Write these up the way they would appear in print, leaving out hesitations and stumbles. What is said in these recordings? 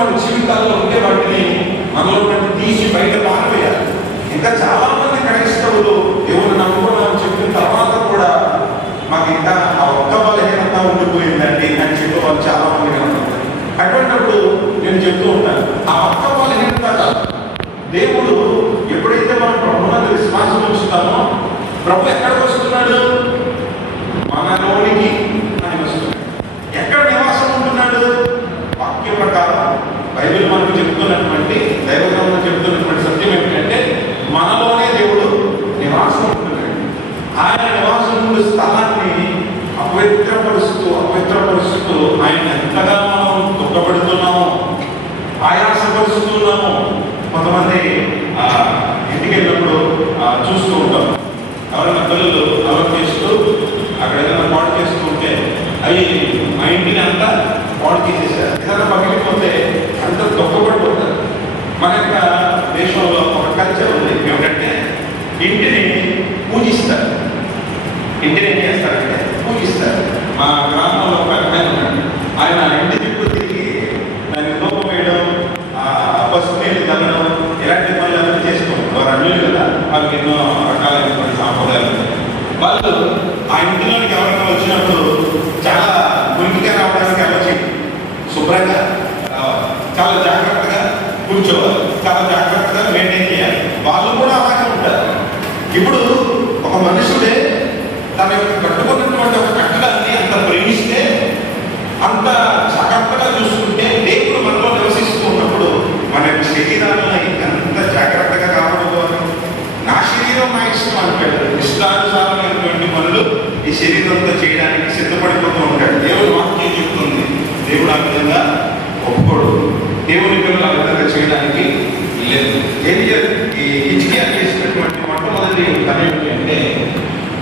మన జీవితాల్లో ఉంటే వాటిని మనలో తీసి బయట పారవేయాలి. ఇంకా చాలా మంది క్రైస్తవులు దేవుని నమ్ముకున్నామని చెప్పిన తర్వాత కూడా మాకు ఇంకా ఆ ఒక్క బలహీనత ఉండిపోయిందండి అని చెప్పి వాళ్ళు చాలా మంది కనుకుంటారు. అటువంటిప్పుడు నేను చెప్తూ ఉంటాను, ఆ ఒక్క బలహీనత దేవుడు ఎప్పుడైతే మనం ప్రభువునందు విశ్వాసం ఉంచుతామో ప్రభు ఎక్కడికి వస్తున్నాడు? మనలోనికి అని వస్తున్నాడు. ఎక్కడ నివాసం ఉంటున్నాడు? వాక్య ప్రకారం బైబిల్ మనకు చెప్తున్నటువంటి దైవగ్రంథం చెప్తున్నటువంటి సత్యం ఏమిటంటే మనలోనే దేవుడు నివాసం ఉంటున్నాడు. ఆయన నివాసం ఉండే స్థలాన్ని అపవిత్రపరుస్తూ ఆయన ఎంతగా మనం దుఃఖపడుతున్నామో, ఆయాసపరుస్తున్నామో. కొంతమంది ఇంటికి వెళ్ళినప్పుడు చూస్తూ ఉంటాం, ఎవరైనా పిల్లలు అలవాటు చేస్తూ అక్కడ ఏదైనా పాడు చేస్తూ ఉంటే అవి మా ఇంటిని అంతా పాడు చేసేసారు. ఏదైనా పగిలిపోతే అంత దుఃఖపడిపోతారు. మన యొక్క దేశంలో ఒక కల్చర్ ఉంది ఏమిటంటే ఇంటిని పూజిస్తారు. ఇంటిని ఏం చేస్తారంటే పూజిస్తారు. మా గ్రామంలో ఒక ఆయన ఉన్నాడు, ఆయన ఇంటి చుట్టూ తిరిగి దాన్ని లోపం వేయడం, పసుపు నీళ్ళు తగ్గడం, ఇలాంటి పనులు అందరూ చేసుకోండి. వారు అన్యులు కదా, వాళ్ళకి ఎన్నో రకాలైనటువంటి సాంప్రదాయాలు. వాళ్ళు ఆ ఇంటిలోనికి ఎవరైనా వచ్చినప్పుడు చాలా మునికిగా రావడానికి అలవాటు, శుభ్రంగా రావాలి, చాలా జాగ్రత్తగా కూర్చోవాలి, చాలా జాగ్రత్తగా మెయింటైన్ చేయాలి. వాళ్ళు కూడా అలాగే ఉంటారు. ఇప్పుడు ఒక మనుషుడే తన యొక్క కట్టుకున్నటువంటి ఒక కట్టడాన్ని అంత ప్రేమిస్తే, అంత జాగ్రత్తగా చూసుకుంటే, దేవుడు మనలో నివసిస్తూ ఉన్నప్పుడు మన యొక్క శరీరాలను ఎంత జాగ్రత్తగా కాపాడుకోవాలి. నా శరీరం నా ఇష్టం అంటాడు. ఇష్టానుసారమైనటువంటి పనులు ఈ శరీరంతో చేయడానికి సిద్ధపడిపోతూ ఉంటాడు. దేవుడు వాక్యం చెప్తుంది, దేవుడు ఆ విధంగా ఒప్పుకోడు. దేవుని పిల్లలు ఆ విధంగా చేయడానికి లేదు. ఈ హిజ్కియా చేసినటువంటి మొట్టమొదటి పని ఏమిటి అంటే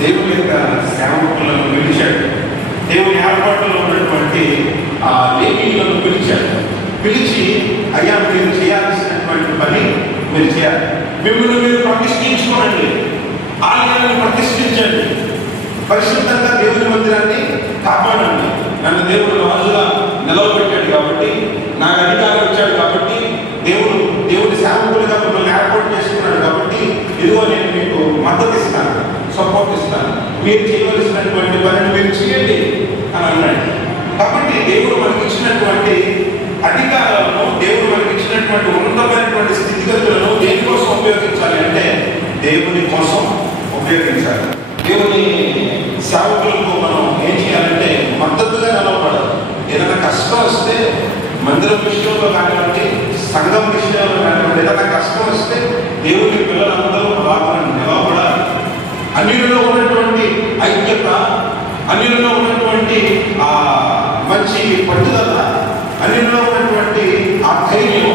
దేవుని యొక్క సేవకులను పిలిచాడు. దేవుని ఏర్పాటులో ఉన్నటువంటి ఆ లేఖీలను పిలిచాడు. పిలిచి, అయ్యా మీరు చేయాల్సినటువంటి పని మీరు చేయాలి. మిమ్మల్ని మీరు ప్రతిష్ఠించుకోనండి, ఆలయాన్ని ప్రతిష్ఠించండి, పరిశుద్ధంగా దేవుని మందిరాన్ని కాపాడండి. నన్ను దేవుడు రాజుగా నిలవబెట్టాడు కాబట్టి, నాకు అధికారం ఇచ్చాడు కాబట్టి, దేవుడి సేవకులుగా మిమ్మల్ని ఏర్పాటు చేసుకున్నాడు కాబట్టి, ఇదిగో నేను మీకు మద్దతు ఇస్తాను, సపోర్ట్ ఇస్తాను, మీరు చేయవలసినటువంటి పనిని మీరు చేయండి అని అన్నాడు. కాబట్టి దేవుడు మనకి ఇచ్చినటువంటి అధికారాలను, దేవుడు మనకి ఇచ్చినటువంటి ఉన్నతమైనటువంటి స్థితిగతులను దేనికోసం ఉపయోగించాలి అంటే దేవుని కోసం ఉపయోగించాలి. దేవుని సేవకులకు మనం ఏం చేయాలంటే మద్దతుగా నిలవబడాలి. ఏదైనా కష్టం వస్తే మందిరం విషయంలో కానివ్వండి, సంఘం విషయంలో కానివ్వండి, ఏదైనా కష్టం వస్తే దేవుని పిల్లలందరూ ప్రార్థన నిలవబడాలి. అన్యులలో ఉన్నటువంటి ఐక్యత, అన్యులలో ఉన్నటువంటి ఆ మంచి పట్టుదల, అన్యులలో ఉన్నటువంటి ఆ ధైర్యం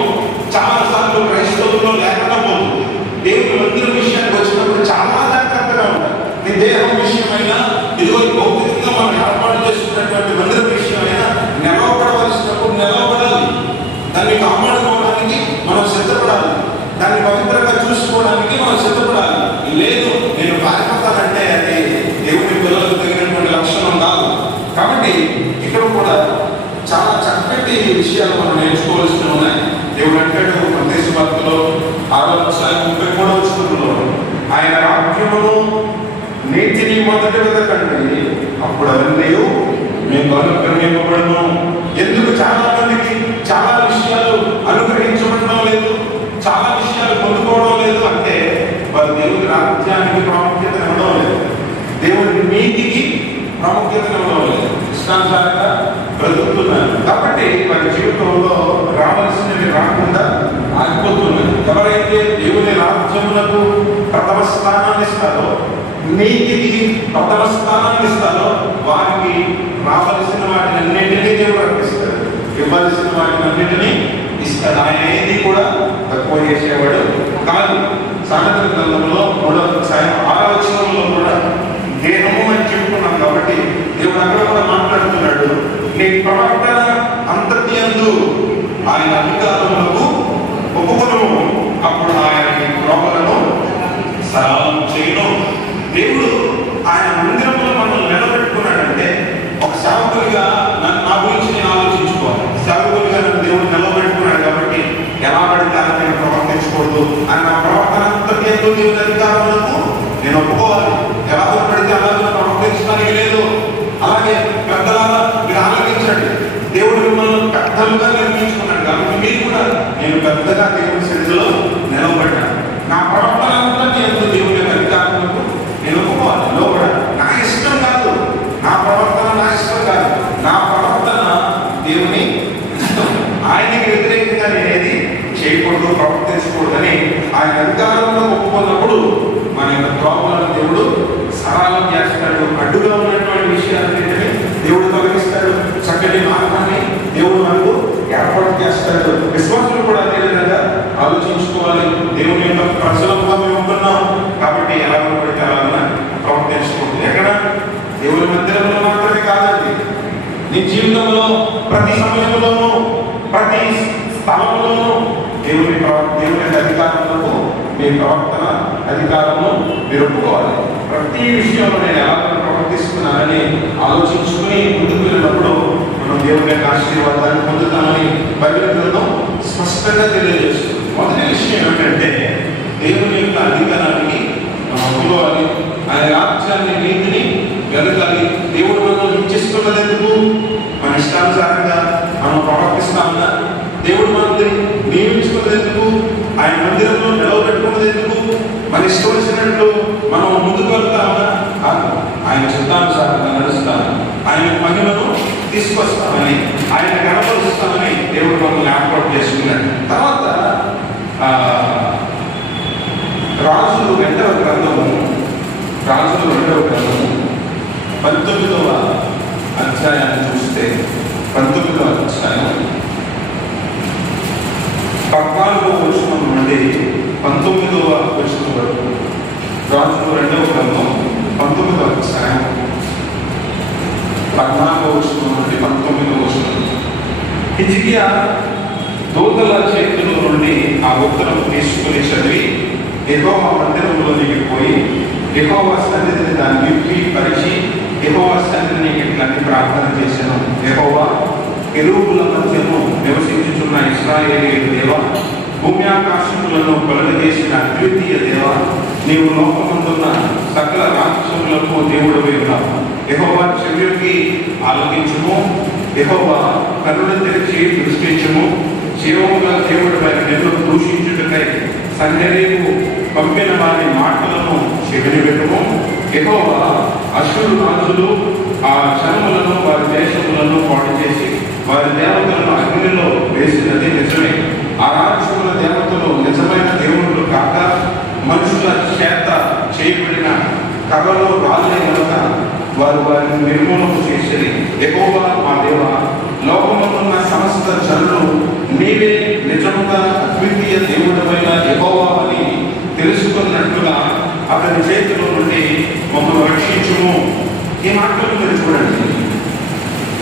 చాలాసార్లు క్రైస్తవుల్లో లేకుండా పోతుంది. దేవుని మందిరం విషయానికి వచ్చినప్పుడు చాలా జాగ్రత్తగా ఉంటారు. నీ దేహం విషయమైనా, ఇదిగో భౌతికంగా మనం ఏర్పాటు చేసుకున్నటువంటి మందిరం విషయమైనా నిలవబడవలసినప్పుడు నిలవబడాలి. దాన్ని కాపాడుకోవడానికి మనం సిద్ధపడాలి, దాన్ని పవిత్రంగా చూసుకోవడానికి మనం సిద్ధపడాలి. లేదు నేను పారిపోతానంటే అది దేవుని పిల్లలకు తగినటువంటి లక్షణం కాదు. కాబట్టి ఇక్కడ కూడా చాలా చక్కటి విషయాలు మనం నేర్చుకోవాల్సి ఉన్నాయి. దేవుడు అంటాడు దేశభక్తిలో 6:33 ఆయన రాజ్యమును నీతిని మొదటి వెతకండి, అప్పుడు అవన్నీ మేము అనుగ్రహింపబడను. ఎందుకు చాలా మందికి చాలా విషయాలు అనుగ్రహించబడడం లేదు, చాలా విషయాలు పొందుకోవడం లేదు అంటే వారు దేవుని రాజ్యానికి ప్రాముఖ్యత ఇవ్వడం లేదు, దేవుని నీతికి ప్రాముఖ్యత ఇవ్వడం లేదు, ఇష్టానుసారంగా బ్రతుకుతున్నారు. కాబట్టి వారి జీవితంలో రావాల్సినవి రాకుండా ఆగిపోతున్నారు. ఎవరైతే దేవుని రాజ్యములకు ప్రథమ స్థానాన్ని ఇస్తారో, నీతికి ప్రథమ స్థానాన్ని ఇస్తారో, వారికి రావలసిన వాటిని అన్నింటినీ దేవుడు అర్పిస్తాడు, ఇవ్వాల్సిన వాటిని అన్నింటినీ ఇస్తాడు. ఆయన ఏది కూడా తక్కువ చేసేవాడు కాదు. సామెతల గ్రంథంలో 6వ కూడా దేహము అని చెప్పుకున్నాం కాబట్టి దేవుడు అక్కడ కూడా మాట్లాడుతున్నాడు. నీ ప్రవర్తన అంతటి యందు ఆయన అధికారములకు ఒప్పుకొను, అప్పుడు ఆయన రోగులను సరళం చేయను. దేవుడు ఆయన మందిరంలో మనల్ని నిలబెట్టుకున్నాడంటే ఒక సేవకులుగా నా గురించి నేను ఆలోచించుకోవాలి. సేవకులుగా నన్ను దేవుడు నిలబెట్టుకున్నాడు నేను పెద్దగా దేవుని సన్నిధిలో నిలవబడ్డాను. నా ప్రవర్తన అంతా నేను దేవుని యొక్క అధికారులకు నేను ఒప్పుకోవాలి. లోపల నా ఇష్టం కాదు, నా ప్రవర్తన నా ఇష్టం కాదు, నా ప్రవర్తన దేవుని ఇష్టం. ఆయనకి వ్యతిరేకంగా నేనేది చేయకూడదు, ప్రవర్తించకూడదని ఆయన అధికారంలో ఒప్పుకున్నప్పుడు మన యొక్క త్రోవలను దేవుడు సరళం చేస్తాడు. అడ్డుగా ఉన్నటువంటి విషయాలన్నింటినీ దేవుడు తొలగిస్తాడు. చక్కటి మార్గాన్ని దేవుడు మనకు ఏర్పాటు చేస్తాడు. విశ్వాసులు కూడా అదే విధంగా ఆలోచించుకోవాలి. దేవుని యొక్క ప్రజలుగా మేము ఉంటున్నాం కాబట్టి ఎలా పడితే అలా ప్రవర్తించకూడదు. ఎక్కడ దేవుని మందిరంలో మాత్రమే కాదండి, నీ జీవితంలో ప్రతి సమయంలోనూ ప్రతి స్థలంలోనూ దేవుని అధికారులకు మీ ప్రవర్తన అధికారము మీరు ఒప్పుకోవాలి. ప్రతి విషయంలో నేను ఎలా ప్రవర్తిస్తున్నానని ఆలోచించుకుని ముందుకు వెళ్ళినప్పుడు మనం దేవుని యొక్క ఆశీర్వాదాన్ని పొందుతామని బైబిల్ గ్రంథం స్పష్టంగా తెలియజేస్తుంది. మొదటి విషయం ఏమిటంటే దేవుని యొక్క అధికారానికి మనం ఒప్పుకోవాలి. ఆయన రాజ్యాన్ని నీతిని వెలగాలి. దేవుడు మనం ఇచ్చిస్తున్నది ఎందుకు? మన ఇష్టానుసారంగా మనం ప్రవర్తిస్తామన్నా? దేవుడు మనల్ని నియమించుకున్నది ఎందుకు? ఆయన మందిరంలో నిలవబెట్టుకున్నది ఎందుకు? మన ఇష్టం వచ్చినట్లు మనం ముందుకు వెళ్తామన్నా? ఆయన చిత్తానుసారంగా నడుస్తాను, ఆయన మహిమను తీసుకొస్తామని, ఆయన కనపరుస్తామని దేవుడు మనల్ని ఏర్పాటు చేసుకున్నాడు. తర్వాత రాజులు 2వ గ్రంథము 19వ అధ్యాయాన్ని చూస్తే 19వ అధ్యాయం 14వ వచనం నుండి 19వ వచనం వరకు. రాజులు 2వ గ్రంథం 19వ అధ్యాయం 14వ వచనం నుండి 19వ వచనం. హిజ్కియా దూతల చేతుల నుండి ఆ ఉత్తరం తీసుకుని చదివి యెహోవా మందిరంలోనికి పోయి యెహోవా సన్నిధిని దాన్ని విప్పి పరిచి యెహోవా సన్నిధిని ఇట్లని ప్రార్థన చేశాను. యెహోవా, కెరూబుల మధ్యను నివసించుచున్న ఇశ్రాయేలీయుల దేవా, భూమి ఆకాశములను కలుగజేసిన అద్వితీయ దేవా, నీవు లోకమందున్న సకల రాజ్యములకు దేవుడవై ఉన్నావు. యెహోవా చెవియొగ్గి ఆలకించుము. యెహోవా కరుణ తెరిచి దృష్టించుము. జీవముల దేవుడిపై నిన్ను దూషించుటకై సన్హెరీబు పంపిన వారి మాటలను చెవిని పెట్టుము. యెహోవా అశ్షూరు రాజులు ఆ జనములను వారి దేశములను పాడు చేసి వారి దేవతలను అగ్నిలో వేసినది నిజమే. ఆ రాజ్యముల దేవతలు నిజమైన దేవుళ్ళు కాక మనుషుల చేత చేయబడిన కర్రలు రాజులే కనుక వారు వారిని నిర్మూలన చేసేది. యెహోవా మా దేవా, లోకమున్న సమస్త జనులు నీవే నిజముగా అద్వితీయ దేవుడమైన యెహోవా అని తెలుసుకున్నట్లుగా అతని చేతిలో నుండి మమ్మల్ని రక్షించుము. ఈ మాటలు మీరు చూడండి.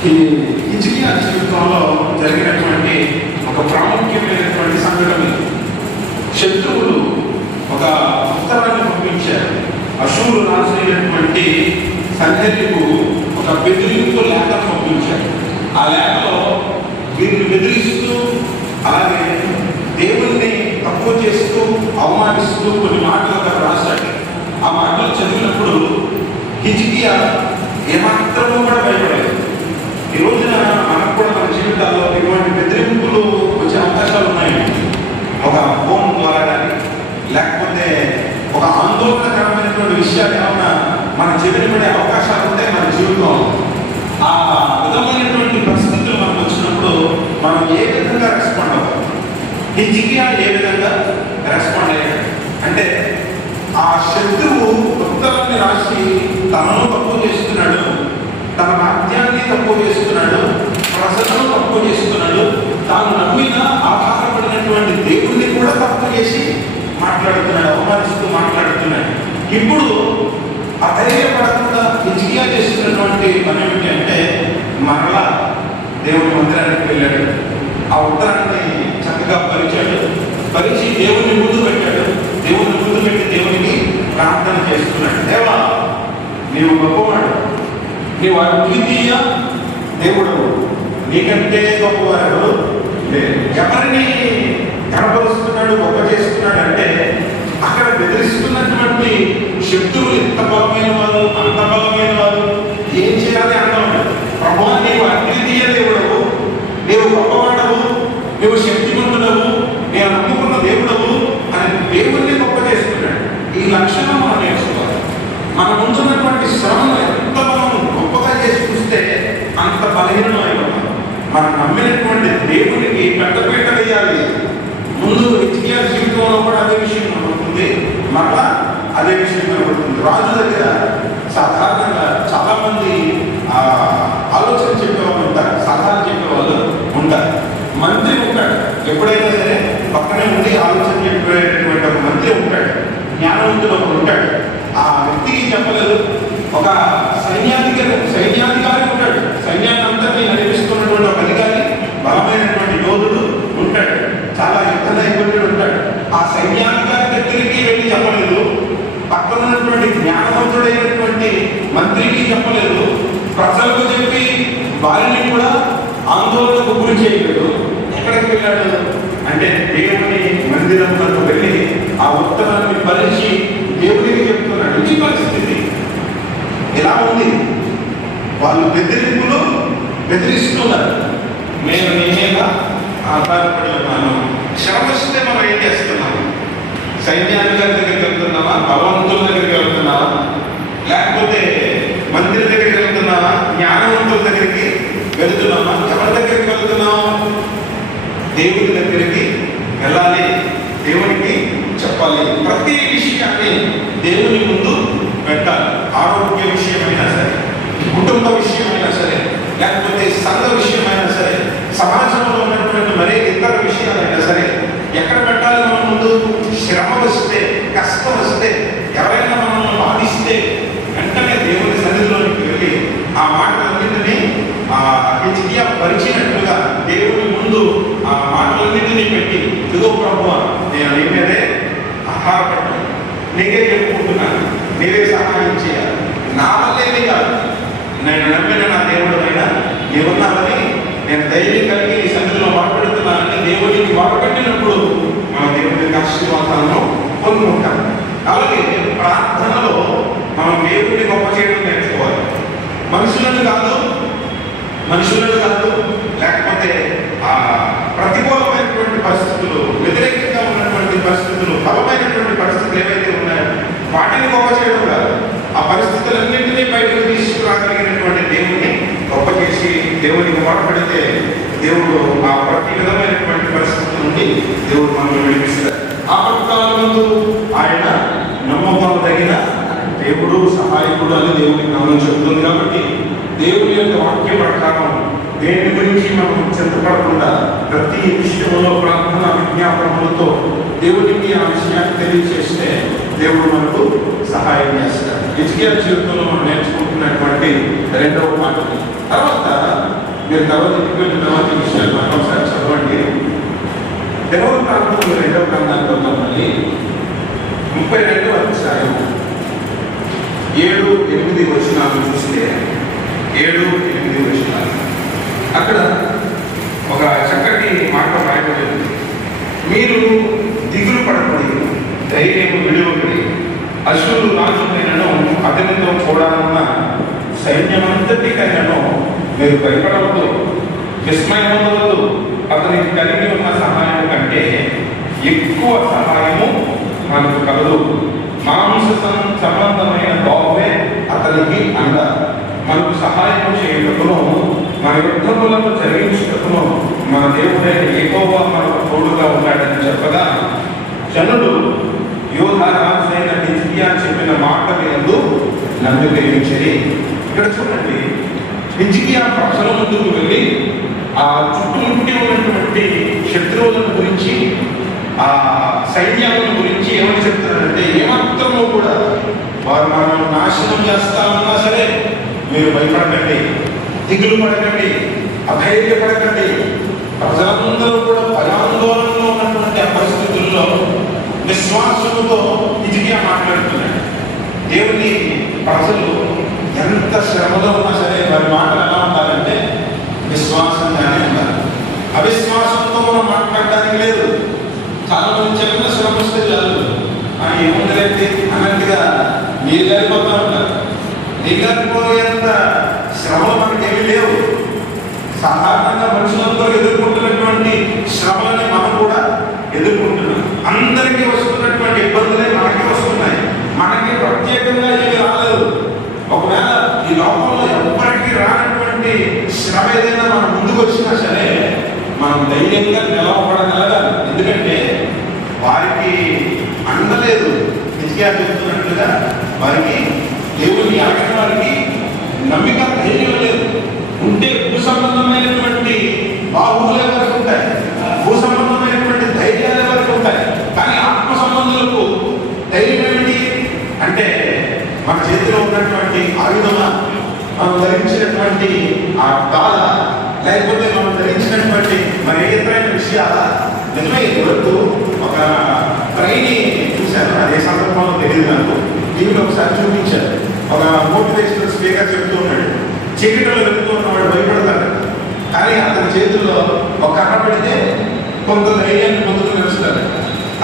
ఈ హిజ్కియా జీవితంలో జరిగినటువంటి ఒక ప్రాముఖ్యమైనటువంటి సంఘటన. శత్రువులు ఒక ఉత్తరాన్ని పంపించారు. అషూరు రాజు అయినటువంటి సన్హెరీబు ఒక బెదిరింపు లేఖను పంపించారు. ఆ లేఖలో వీరిని బెదిరిస్తూ అలాగే దేవుణ్ణి తక్కువ చేస్తూ అవమానిస్తూ కొన్ని మాటలు అక్కడ రాశాడు. ఆ మాటలు చదివినప్పుడు హిజ్కియా ఏమాత్రమూ కూడా భయపడలేదు. ఈ రోజున మనకు కూడా మన జీవితాల్లో ఇటువంటి బెదిరింపులు వచ్చే అవకాశాలు ఉన్నాయి. ఒక ఫోన్ ద్వారా కానీ లేకపోతే ఒక ఆందోళనకరమైనటువంటి విషయాలు ఏమన్నా మన చెవిని పడే అవకాశాలు ఉంటాయి మన జీవితంలో. ఆ విధమైనటువంటి పరిస్థితులు మనకు వచ్చినప్పుడు మనం ఏ విధంగా రెస్పాండ్ అవుతాం? హిజ్కియా ఏ విధంగా రెస్పాండ్ అయ్యాడు అంటే, ఆ శత్రువు ఉత్తరాన్ని రాసి తనను తక్కువ చేస్తున్నాడు, తన రాజ్యాన్ని తక్కువ చేస్తున్నాడు, ప్రజలను తక్కువ చేస్తున్నాడు, తాను నమ్మిన ఆధారపడినటువంటి దేవుణ్ణి కూడా తక్కువ చేసి మాట్లాడుతున్నాడు, అవమానిస్తూ మాట్లాడుతున్నాడు. ఇప్పుడు ఆ ధైర్యపడకుండా హిజ్కియా చేస్తున్నటువంటి పని ఏమిటి అంటే, మరలా దేవుని మందిరానికి వెళ్ళాడు. ఆ ఉత్తరాన్ని చక్కగా పరిచి దేవుని ముందు పెట్టాడు. దేవుని ముందు పెట్టి దేవునికి ప్రార్థన చేస్తున్నాడు. దేవా, నీవు గొప్పవాడు, నీవు అద్వితీయ దేవుడు, నీకంటే గొప్పవాడు లేదు. ఎవరిని కనపరుస్తున్నాడు, గొప్ప చేస్తున్నాడు అంటే, అక్కడ బెదిరిస్తున్నటువంటి శత్రువులు ఎంత బలమైన వారు, అంత బలమైన వారు, ఏం చేయాలి అన్నాడు. ప్రభువా, నీవు అద్వితీయ దేవుడవు, నీవు గొప్పవాడవు, నీవు శక్తిమంతుడవు, లక్షణం మనం నేర్చుకోవాలి. మన ముందున్నటువంటి శ్రమను ఎంత మనం గొప్పగా చేసి చూస్తే అంత బలహీనం అయిపోతాం. మనం నమ్మినటువంటి దేవునికి పెద్దపీట వేయాలి. ముందు నిత్య జీవితంలో కూడా అదే విషయం కనబడుతుంది, మరలా అదే విషయం కనబడుతుంది. రాజు దగ్గర సాధారణంగా చాలా మంది ఆలోచన చెప్పేవాళ్ళు ఉంటారు, సలహాలు చెప్పేవాళ్ళు ఉంటారు. మంత్రి ఉంటాడు, ఎప్పుడైనా సరే పక్కనే ఉండి ఆలోచన చెప్పేటటువంటి ఒక మంత్రి ఉంటాడు, జ్ఞానవంతుడు ఒకడు ఉంటాడు. ఆ వ్యక్తికి చెప్పలేదు. ఒక సైన్యాధికారి ఉంటాడు, సైన్యాన్ని అందరినీ నడిపిస్తున్నటువంటి ఒక అధికారి, బలమైనటువంటి యోధుడు ఉంటాడు, చాలా యుద్ధ నైపుణ్యుడు ఉంటాడు. ఆ సైన్యాధికారి దగ్గరికి వెళ్ళి చెప్పలేదు, పక్కన ఉన్నటువంటి జ్ఞానవంతుడైనటువంటి మంత్రికి చెప్పలేదు, ప్రజలకు చెప్పి వారిని కూడా ఆందోళనకు గురి చేయలేదు. ఎక్కడికి వెళ్ళాడు అంటే దేవుని మందిరంలోకి వెళ్ళి ఆ ఉత్తరాన్ని పరిచి దేవుడికి చెప్తున్నాడు. ఈ పరిస్థితి ఎలా ఉంది? వాళ్ళు బెదిరిస్తున్నారు. నేను నీ మీద ఆధారపడి ఉన్నాను. శ్రమ వస్తే మనం ఏం చేస్తున్నాము? సైన్యాధికారి దగ్గరికి వెళ్తున్నావా? భగవంతుల దగ్గరికి వెళ్తున్నావా? లేకపోతే మందిర దగ్గరికి వెళ్తున్నావా? జ్ఞానవంతుల దగ్గరికి వెళ్తున్నావా? ఎవరి దగ్గరికి వెళ్తున్నావు? దేవుడి దగ్గరికి వెళ్ళాలి, దేవునికి చెప్పాలి. ప్రతి విషయాన్ని దేవుని ముందు పెట్టాలి. ఆరోగ్య విషయమైనా సరే, కుటుంబ విషయమైనా సరే, లేకపోతే సంఘ విషయమైనా సరే, సమాజంలో ఉన్నటువంటి మరే ఇతర విషయాలైనా సరే ఎక్కడ పెట్టాలి? మన ముందు శ్రమ వస్తే, కష్టం వస్తే, ఎవరైనా మనల్ని బాధిస్తే వెంటనే దేవుని సన్నిధిలోనికి వెళ్ళి ఆ మాటలన్నింటినీ హిజ్కియా పరిచినట్లుగా దేవుని ముందు ఆ మాటలన్నింటినీ పెట్టి, ఇదిగో ప్రభువా, నేను నీ మీదే ఆధారపడ్డాను, నీకే చెప్పుకుంటున్నాను, నీవే సహాయం చేయాలి, నా వల్లేమీ కాదు, నేను నమ్మిన నా దేవుడు అయినా నీవున్నావని నేను ధైర్యం కలిగి నీ సన్నిధిలో వాడబెడుతున్నానని దేవుడికి వాడబెట్టినప్పుడు మన దేవుడి ఆశీర్వాదాలను పొందుకుంటాం. అలాగే ప్రార్థనలో మనం దేవుడిని గొప్ప చేయడం నేర్చుకోవాలి. మనుషులను కాదు, లేకపోతే ప్రతికూలమైనటువంటి పరిస్థితులు, వ్యతిరేకంగా ఉన్నటువంటి పరిస్థితులు, బలమైనటువంటి పరిస్థితులు ఏవైతే ఉన్నాయో వాటిని గొప్ప చేయడం కాదు, ఆ పరిస్థితులన్నింటినీ బయటకు తీసుకురాగలిగినటువంటి దేవుడిని గొప్ప చేసి దేవునికి మొరపెడితే దేవుడు ఆ ప్రతి విధమైనటువంటి పరిస్థితుల నుండి దేవుడు మనల్ని విడిపిస్తారు. ఆపత్కాలంలో ఆయన నమ్మకదగిన దేవుడు, సహాయకుడు అని దేవుడికి నామం చెబుతుంది. కాబట్టి దేవుని యొక్క వాక్య ప్రకారం దేని గురించి మనం చింతపడకుండా ప్రతి విషయంలో ప్రార్థన విజ్ఞాపనలతో దేవుడికి ఆ విషయాన్ని తెలియజేస్తే దేవుడు మనకు సహాయం చేస్తాడు. హిజ్కియా జీవితంలో మనం నేర్చుకుంటున్నటువంటి రెండవ పాఠం. తర్వాత మీరు తర్వాత విషయాలు మనం ఒకసారి చదవండి. తెలుగు ప్రాంతంలో రెండవ గ్రంథానికి మళ్ళీ 32వ అధ్యాయం 7-8 వచనాలు చూస్తే 7-8 వచనాలు అక్కడ ఒక చక్కటి మాట రాయబడింది. మీరు దిగులు పడబడి ధైర్యం విలువబడి అశ్వరు రాజుకైనను అతనితో చూడాలన్న సైన్యమంతటికైనను మీరు భయపడవద్దు, విస్మయం పొందవద్దు. అతనికి కలిగి ఉన్న సహాయం కంటే ఎక్కువ సహాయము మనకు కలదు. మాంస సంబంధమైన బాబే అతనికి అండ. మనకు సహాయం చేయుటకును మన యుద్ధములను జరిగించుటకును మన దేవుడైన యెహోవా మనకు తోడుగా ఉన్నాడని చెప్పగా జనులు యోధా రాజైన హిజ్కియా చెప్పిన మాటలు యందు నమ్మిక ఉంచిరి. ఇక్కడ చూడండి, హిజ్కియా ప్రజల ముందుకు వెళ్ళి ఆ చుట్టుముట్టి ఉన్నటువంటి శత్రువులను గురించి, ఆ సైన్యాలను గురించి ఏమని చెప్తారంటే, ఏమాత్రము కూడా వారు మనల్ని నాశనం చేస్తామన్నా సరే మీరు భయపడకండి, దిగులు పడకండి, అధైర్యపడకండి. ప్రజలందరూ కూడా భయాందోళనలో ఉన్నటువంటి ఆ పరిస్థితుల్లో విశ్వాసముతో హిజ్కియా మాట్లాడుతున్నాడు. దేవుని ప్రజలు ఎంత శ్రమలో ఉన్నా సరే వారి మాటలు ఎలా ఉంటారంటే విశ్వాసంగానే ఉండాలి. అవిశ్వాసంతో మనం మాట్లాడడానికి లేదు. చాలా మంది చిన్న శ్రమ వస్తే చాలు అని ఏముందంటే అన్నట్టుగా మీరు వెళ్ళిపోతూ ఉంటారు. దిగకపోయేంత శ్రమలు మనకి ఏమీ లేవు. సాధారణంగా మనుషులందరూ ఎదుర్కొంటున్నటువంటి శ్రమలని మనం కూడా ఎదుర్కొంటున్నాం. అందరికీ వస్తున్నటువంటి ఇబ్బందులే మనకి వస్తున్నాయి. మనకి ప్రత్యేకంగా ఏమి రాలేదు. ఒకవేళ ఈ లోకంలో ఎవరికి రానటువంటి శ్రమ ఏదైనా మన ముందుకు వచ్చినా సరే మనం ధైర్యంగా నిలవబడగలగాలి. ఎందుకంటే వారికి అండలేదు. నిజంగా చెప్తున్నట్లుగా వారికి దేవుని అడగని వారికి నమ్మిక ధైర్యం లేదు. ఉంటే భూ సంబంధమైనటువంటి బాహువులే వరకు ఉంటాయి, భూ సంబంధమైనటువంటి ధైర్యాలే వరకు ఉంటాయి. కానీ ఆత్మ సంబంధులకు ధైర్యం ఏమిటి అంటే మన చేతిలో ఉన్నటువంటి ఆయుధమా, మనం ధరించినటువంటి ఆ బాధ, లేకపోతే మనం ధరించినటువంటి మన ఇతరైన విషయాల. నిజమే వరకు ఒక ట్రైని చూశాను, అదే సందర్భంలో తెలియదు నాకు. టీవీలో ఒకసారి చూపించారు. ఒక మోటివేషనల్ స్పీకర్ చెప్తూ ఉన్నాడు, చీకటిలో వెళ్తూ ఉన్నవాడు భయపడతాడు, కానీ అతని చేతుల్లో ఒక కర్ర పెడితే కొంత ధైర్యాన్ని పొందుతూ నడుస్తాడు.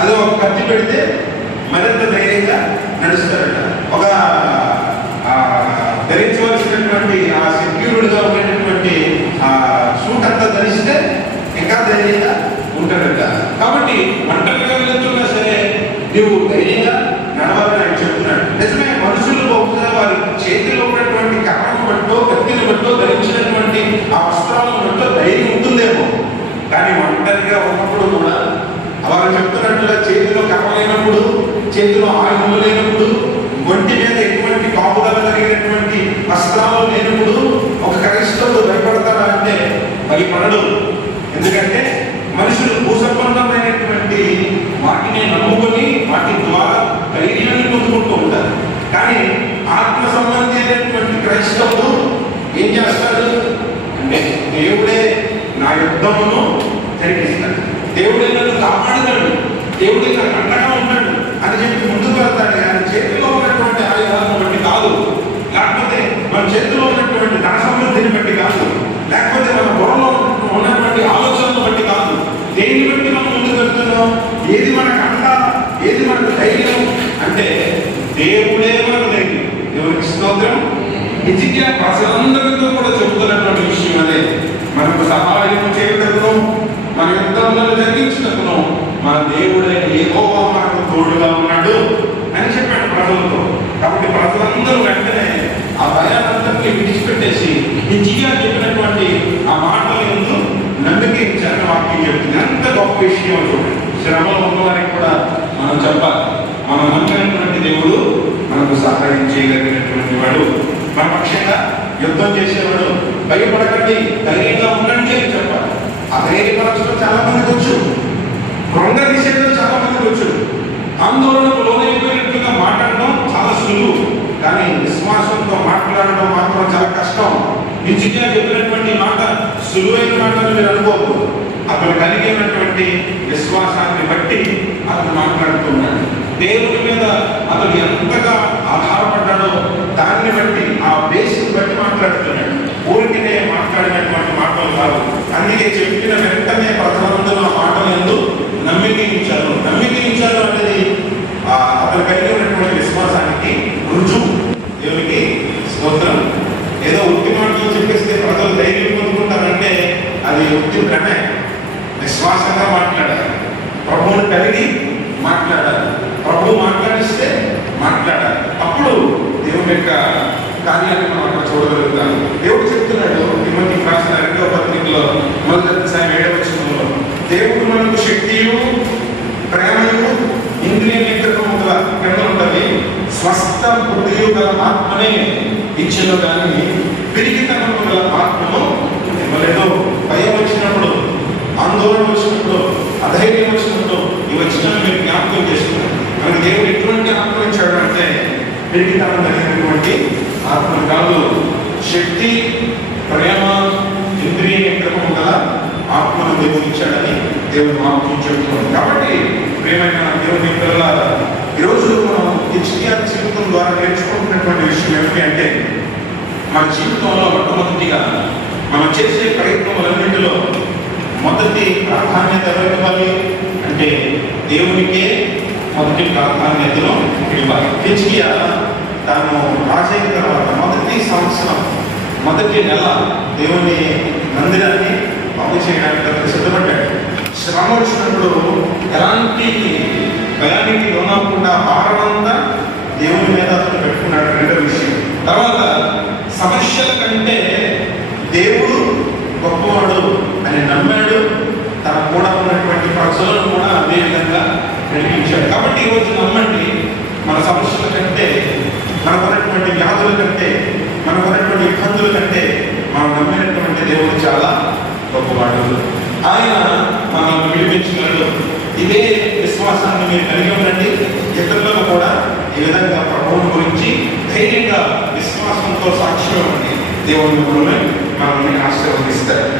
అదే ఒక కత్తి పెడితే మరింత ధైర్యంగా నడుస్తాడట. ఒక ధరించవలసినటువంటి ఆ సెక్యూర్డ్గా ఉండేటటువంటి ఆ సూట్ అంతా ధరిస్తే ఇంకా ధైర్యంగా ఉంటాడట. కాబట్టి ఒంటరిగా వెళ్తున్నా సరే నువ్వు ధైర్యంగా నడవాలని ఆయన చెప్తున్నాడు. నిజమే, మనుషులు బహుశా వారి చేతిలో ఉన్నటువంటి కర్రను బట్టో కత్తిని బట్టో ధరించినటువంటి ఆ వస్త్రాలను బట్టో ధైర్యం ఉంటుందేమో, కానీ ఒంటరిగా ఉన్నప్పుడు కూడా వారు చెప్తున్నట్లుగా చేతిలో కర్ర లేనప్పుడు, చేతిలో ఆయుధములు లేనప్పుడు, ఒంటి మీద ఎటువంటి కాపుదల కలిగినటువంటి వస్త్రాలు లేనప్పుడు ఒక క్రైస్తవుడు భయపడతారా అంటే భయపడడు. ఎందుకంటే మనుషులు భూసంబంధమైనటువంటి వాటిని నమ్ముకొని వాటి ద్వారా ధైర్యాన్ని పొందుకుంటూ ఉంటారు. కానీ ఆత్మ సంబంధి అయినటువంటి క్రైస్తవుడు ఏం చేస్తాడు అంటే దేవుడే నా యుద్ధమును జరిగిస్తాడు, దేవుడే నన్ను కాపాడుతాడు, దేవుడే నాకు అండగా ఉన్నాడు అని చెప్పి ముందుకు వెళ్తాడు. కానీ చేతిలో ఉన్నటువంటి ఆయుధాలను బట్టి కాదు, లేకపోతే మన చేతిలో ఉన్నటువంటి ధన సమృద్ధిని బట్టి కాదు, లేకపోతే మన బుర్రలో ఉన్నటువంటి ఆలోచనలను బట్టి కాదు. దేన్ని బట్టి మనం ముందుకు వెళ్తున్నాం? ఏది మనకు అండ, ఏది మనకు ధైర్యం అంటే దేవుడే మనకు ధైర్యం. దేవునికి స్తోత్రం. నిజంగా ప్రజలందరితో కూడా చెబుతున్నటువంటి విషయం అదే. మనకు సహాయం చేయటకును, మన యుద్ధంలో జరిగించటకును మన దేవుడైన యెహోవా మనకు తోడుగా ఉన్నాడు అని చెప్పాడు ప్రజలతో. కాబట్టి ప్రజలందరూ వెంటనే ఆ భయాలందరినీ విడిచిపెట్టేసి నిజంగా చెప్పినటువంటి ఆ మాటల యందు నమ్మిక ఇచ్చారని వాక్యం చెప్తుంది. ఎంత గొప్ప విషయం చూడండి. శ్రమలో ఉన్నవారికి కూడా మనం చెప్పాలి, మనం నమ్మినటువంటి దేవుడు మనకు సహాయం చేయగలిగినటువంటి వాడు, మన పక్షంగా యుద్ధం చేసేవాడు. భయపడకండి, ధైర్యంగా ఉండండి అని చెప్పాలి. ఆ ధైర్యపరచడం చాలా మందికి వచ్చు, కృంగదీసేయడం చాలా మందికి వచ్చు. ఆందోళనకు లోనైపోయినట్టుగా మాట్లాడడం చాలా సులువు, కానీ విశ్వాసంతో మాట్లాడడం మాత్రం చాలా కష్టం. నిజంగా చెప్పినటువంటి మాట సులువైన మాటలు మీరు అనుకోవద్దు. అతను కలిగి ఉన్నటువంటి విశ్వాసాన్ని బట్టి అతను మాట్లాడుతున్నాడు. దేవుని మీద అతను ఎంతగా ఆధారపడ్డాడో దాన్ని బట్టి, ఆ బేసిక్ బట్టి మాట్లాడుతున్నాడు. ఊరికినే మాట్లాడినటువంటి మాటలు కాదు. అందుకే చెప్పిన వెంటనే ప్రజలందరూ ఆ మాటలు ఎందుకు నమ్మికించారు. నమ్మికించారు అనేది అతను కలిగి ఉన్నటువంటి విశ్వాసానికి రుజువు. దేవునికి స్తోత్రం. ఏదో ఉత్తి మాటలు చెప్పేస్తే ప్రజలు ధైర్యం పొందుకుంటారంటే అది ఉత్తి భ్రమే. విశ్వాసంగా మాట్లాడాలి, ప్రభువుని కలిగి మాట్లాడాలి, ప్రభువు మాట్లాడిస్తే మాట్లాడాలి. అప్పుడు దేవుని యొక్క కార్యాన్ని మనం అక్కడ చూడగలుగుతాం. దేవుడు చెప్తున్నాడు తిమోతికి రాసిన 2వ పత్రికలో 1వ అధ్యాయం 7వ వచనంలో, దేవుడు మనకు శక్తియు ప్రేమయు ఇంద్రియ నిగ్రహము గల కింద ఉంటుంది స్వస్థ బుద్ధియు గల ఆత్మనే ఇచ్చెను, కానీ పిరికితనము గల ఆత్మను ఇవ్వలేదు. భయం వచ్చినప్పుడు, ఆందోళన వచ్చినప్పుడు, అధైర్యం వచ్చినప్పుడు ఈ వచ్చిన మీరు జ్ఞాపకం చేసుకున్నారు. మనకి దేవుడు ఎటువంటి ఆత్మ ఇచ్చాడు అంటే పిరికితనం కలిగినటువంటి ఆత్మ కాదు, శక్తి, ప్రేమ, ఇంద్రియ నిగ్రహం గల ఆత్మను దేవుడు ఇచ్చాడని దేవుడు వాక్యం చెబుతున్నాడు. కాబట్టి ప్రేమైన దేవుని పిల్లలారా, ఈరోజు మనం ఈ జీవితం ద్వారా నేర్చుకుంటున్నటువంటి విషయం ఏమిటి అంటే మన జీవితంలో మొట్టమొదటిగా మనం చేసే ప్రయత్నములన్నింటిలో మొదటి ప్రాధాన్యత ఇవ్వాలి అంటే దేవునికే మొదటి ప్రాధాన్యతను ఇవ్వాలి. హిజ్కియా తాను రాజైన తర్వాత మొదటి సంవత్సరం మొదటి నెల దేవుని మందిరాన్ని బాగు చేయడానికి సిద్ధపడ్డాడు. శ్రమ వచ్చినప్పుడు ఎలాంటి భయానికి లోనకుండా భారమంతా తర్వాత సమస్యల కంటే దేవుడు గొప్పవాడు అని నమ్మాడు. తన కూడా ఉన్నటువంటి ప్రజలను కూడా అదే విధంగా నడిపించాడు. కాబట్టి ఈరోజు నమ్మండి, మన సమస్యల కంటే, మనకున్నటువంటి వ్యాధుల కంటే, మనకున్నటువంటి ఇబ్బందుల కంటే మనం నమ్మినటువంటి దేవుడు చాలా గొప్పవాడు. ఆయన మనల్ని విడిపించినాడు. ఇదే విశ్వాసాన్ని మీరు కలిగి ఉండండి. ఇతరులకు కూడా ఈ విధంగా ప్రభువుని గురించి ధైర్యంగా విశ్వాసంతో సాక్ష్యం ఇవ్వండి. దేవుని మనల్ని ఆశీర్వదిస్తారు.